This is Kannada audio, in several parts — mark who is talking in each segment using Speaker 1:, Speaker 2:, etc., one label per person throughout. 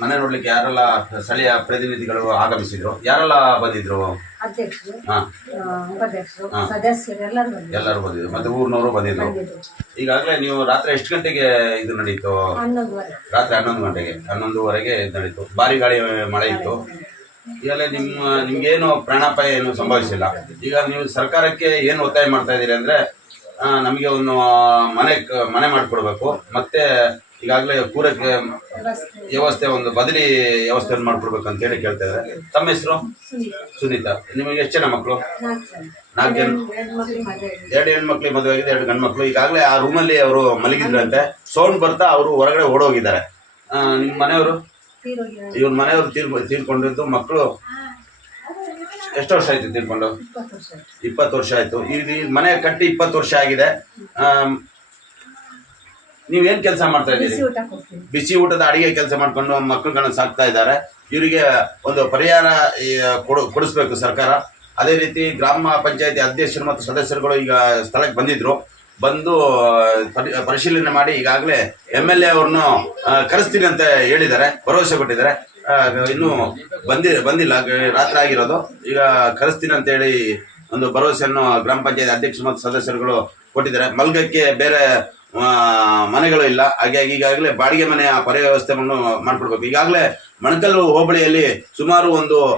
Speaker 1: ಮನೆ ನೋಡ್ಲಿಕ್ಕೆ ಯಾರೆಲ್ಲ ಸ್ಥಳೀಯ ಪ್ರತಿನಿಧಿಗಳು ಆಗಮಿಸಿದ್ರು? ಯಾರೆಲ್ಲ ಬಂದಿದ್ರು?
Speaker 2: ಅಧ್ಯಕ್ಷರು
Speaker 1: ಹಾ.
Speaker 2: ಆ, ಉಪಾಧ್ಯಕ್ಷರು
Speaker 1: ಹಾ.
Speaker 2: ಸದಸ್ಯರು ಎಲ್ಲರೂ ಬಂದಿದ್ರು.
Speaker 1: ಎಲ್ಲರೂ ಬಂದಿದ್ರು. ಮತ್ತೆ ಊರಿನವರು ಬಂದಿದ್ರು.
Speaker 2: ಬಂದಿದ್ರು.
Speaker 1: ಈಗಾಗಲೇ ನೀವು ರಾತ್ರಿ ಎಷ್ಟು ಗಂಟೆಗೆ ಇದು ನಡೀತು?
Speaker 2: ಹನ್ನೊಂದುವರೆ.
Speaker 1: ರಾತ್ರಿ ಹನ್ನೊಂದು ಗಂಟೆಗೆ ಹನ್ನೊಂದುವರೆಗೆ ಇದು ನಡೀತು. ಭಾರಿ ಗಾಳಿ ಮಳೆ ಇತ್ತು. ಈಗಲೇ ನಿಮ್ಮ ನಿಮ್ಗೇನು ಪ್ರಾಣಾಪಾಯ ಏನು ಸಂಭವಿಸಿಲ್ಲ. ಈಗ ನೀವು ಸರ್ಕಾರಕ್ಕೆ ಏನು ಒತ್ತಾಯ ಮಾಡ್ತಾ ಇದ್ದೀರಿ ಅಂದ್ರೆ ಆ, ನಮಗೆ ಒಂದು ಮನೆ ಕ- ಮನೆ ಮಾಡಿಕೊಡ್ಬೇಕು. ಮತ್ತೆ ಈಗಾಗಲೇ ಪೂರಕ
Speaker 2: ವ್ಯವಸ್ಥೆ
Speaker 1: ಒಂದು ಬದಲಿ ವ್ಯವಸ್ಥೆಯನ್ನು ಮಾಡಿಕೊಡ್ಬೇಕು ಅಂತ ಹೇಳಿ ಕೇಳ್ತಾ ಇದ್ದಾರೆ. ತಮ್ಮ ಹೆಸರು?
Speaker 2: ಸುನೀತ.
Speaker 1: ನಿಮಗೆ ಎಷ್ಟು ಜನ ಮಕ್ಕಳು?
Speaker 2: ನಾಲ್ಕು ಜನ. ಎರಡು
Speaker 1: ಹೆಣ್ಮಕ್ಳಿಗೆ ಮದುವೆ ಆಗಿದೆ ಎರಡು ಗಂಡು ಮಕ್ಕಳು ಈಗಾಗಲೇ ಆ ರೂಮಲ್ಲಿ ಅವರು ಮಲಗಿದ್ರಂತೆ. ಸೌಂಡ್ ಬರ್ತಾ ಅವರು ಹೊರಗಡೆ ಓಡೋಗಿದ್ದಾರೆ. ನಿಮ್ಮ ಮನೆಯವರು? ಇವ್ರ ಮನೆಯವರು ತೀರ್ ತೀರ್ಕೊಂಡಿದ್ದು ಮಕ್ಕಳು? ಎಷ್ಟು ವರ್ಷ ಆಯಿತು ತೀರ್ಕೊಂಡು?
Speaker 2: ಇಪ್ಪತ್ತು ವರ್ಷ ಆಯಿತು.
Speaker 1: ಈ ಮನೆ ಕಟ್ಟಿ ಇಪ್ಪತ್ತು ವರ್ಷ ಆಗಿದೆ. ನೀವೇನ್ ಕೆಲಸ ಮಾಡ್ತಾ
Speaker 2: ಬಿಸಿ
Speaker 1: ಇದ್ದೀರಿ
Speaker 2: ಊಟ
Speaker 1: ಬಿಸಿ ಊಟದ ಅಡಿಗೆ ಕೆಲಸ ಮಾಡ್ಕೊಂಡು ಮಕ್ಕಳುಗಳನ್ನ ಸಾಕ್ತಾ ಇದ್ದಾರೆ. ಇವರಿಗೆ ಒಂದು ಪರಿಹಾರ ಈ, ಕೊಡು ಕೊಡಿಸ್ಬೇಕು ಸರ್ಕಾರ. ಅದೇ ರೀತಿ ಗ್ರಾಮ ಪಂಚಾಯತಿ ಅಧ್ಯಕ್ಷರು ಮತ್ತು ಸದಸ್ಯರುಗಳು ಈಗ ಸ್ಥಳಕ್ಕೆ ಬಂದಿದ್ರು. ಬಂದು ಪರಿ- ಪರಿಶೀಲನೆ ಮಾಡಿ ಈಗಾಗಲೇ ಎಂ ಎಲ್ ಎ ಅವ್ರನ್ನು ಆ, ಕರೆಸ್ತೀನಿ ಅಂತ ಹೇಳಿದ್ದಾರೆ. ಭರವಸೆ ಕೊಟ್ಟಿದ್ದಾರೆ. ಆ, ಇನ್ನೂ ಬಂದಿ ಬಂದಿಲ್ಲ. ಗ- ರಾತ್ರಿ ಆಗಿರೋದು. ಈಗ ಕರೆಸ್ತೀನಿ ಅಂತ ಹೇಳಿ ಒಂದು ಭರವಸೆಯನ್ನು ಗ್ರಾಮ ಪಂಚಾಯತ್ ಅಧ್ಯಕ್ಷರು ಮತ್ತು ಸದಸ್ಯರುಗಳು ಕೊಟ್ಟಿದ್ದಾರೆ. ಮಲ್ಗಕ್ಕೆ ಬೇರೆ ಮನೆಗಳು ಇಲ್ಲ. ಹಾಗಾಗಿ ಈಗಾಗಲೇ ಬಾಡಿಗೆ ಮನೆಯ ಪರ್ಯಾಯ ವ್ಯವಸ್ಥೆಯನ್ನು ಮಾಡ್ಕೊಡ್ಬೇಕು. ಈಗಾಗಲೇ ಮಣಕಲ್ಲು ಹೋಬಳಿಯಲ್ಲಿ ಸುಮಾರು ಒಂದು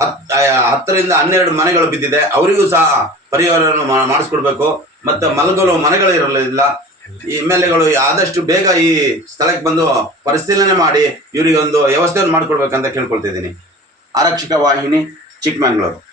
Speaker 1: ಹತ್ ಆ, ಹತ್ತರಿಂದ ಹನ್ನೆರಡು ಮನೆಗಳು ಬಿದ್ದಿದೆ. ಅವರಿಗೂ ಸಹ ಪರಿಹಾರವನ್ನು ಮಾಡಿಸ್ಕೊಡ್ಬೇಕು. ಮತ್ತು ಮಲಗಲು ಮನೆಗಳು ಇರಲಿಲ್ಲ. ಎಂ ಎಲ್ ಎಗಳು ಆದಷ್ಟು ಬೇಗ ಈ ಸ್ಥಳಕ್ಕೆ ಬಂದು ಪರಿಶೀಲನೆ ಮಾಡಿ ಇವರಿಗೆ ಒಂದು ವ್ಯವಸ್ಥೆಯನ್ನು ಮಾಡಿಕೊಡ್ಬೇಕಂತ ಕೇಳ್ಕೊಳ್ತಿದ್ದೀನಿ ಆರಕ್ಷಕ ವಾಹಿನಿ ಚಿಕ್ಕಮಂಗ್ಳೂರು.